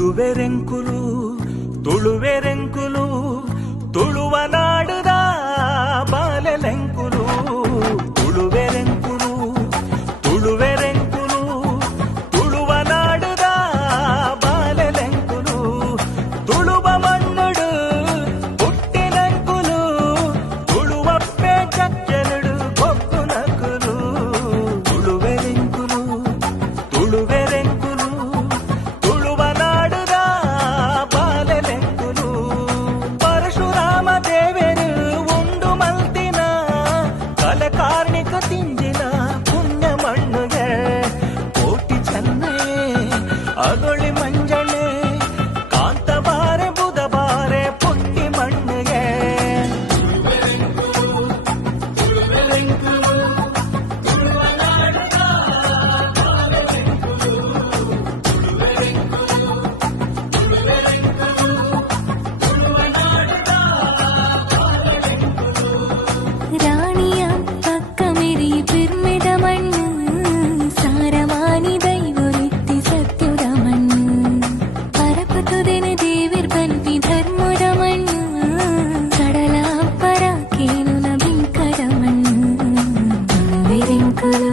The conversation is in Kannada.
ತುಳುವೆರೆಂಕುಲು ತುಳುವೆರೆಂಕುಲು ತುಳುವ ನಾಡುದ ಬಾಲೆಲೆಂಕುಲು ತುಳುವೆರೆಂಕುಲು ತುಳುವೆರೆಂಕುಲು ತುಳುವ ನಾಡುದ ಬಾಲೆಲೆಂಕುಲು ತುಳುವ ಮಣ್ಣುಡು ಹುಟ್ಟಿನಂಕುಲು ತುಳುವಪ್ಪೆ ಚಕ್ಕೆಲುಡು ಕೊಕ್ಕು ನಕುಲು ತುಳುವೆರೆಂಕುಲು ತುಳುವೆರೆಂಕುಲು ತುಳುವ ನಾಡುದ ಬಾಲೆಲೆಂಕುಲು ಪರಶುರಾಮ ದೇವರು ಉಂಡು ಮಲ್ತಿನ ಕಲೆ ಕಾರ್ಣಿಕ ತಿಂಜಿನ ಪುಣ್ಯ ಮಣ್ಣುಗೆ ಕೋಟಿ ಚೆನ್ನೆ ಅಗೊಳಿ ಮಂಜಳೆ ಕಾಂತಬಾರೆ ಬುಧಬಾರೆ ಪುಟ್ಟಿ ಮಣ್ಣುಗೆ ರಾಣಿಯ ಪಕ್ಕ ಮೆರಿ ಪಿರ್ಮೆದ ಮಣ್ಣು ಸಾರವಾನಿ ದೈವರಿತ್ತಿ ಸತ್ಯದ ಮಣ್ಣು ಪರಪತುದೆನ ದೇವಿರ್ ಬನ್ಪಿ ಧರ್ಮದ ಮಣ್ಣು ಕಡಲ ಪರ ಕೇನುನ ಬಿಂಕದ ಮಣ್ಣು ತುಳುವೆರೆಂಕುಲು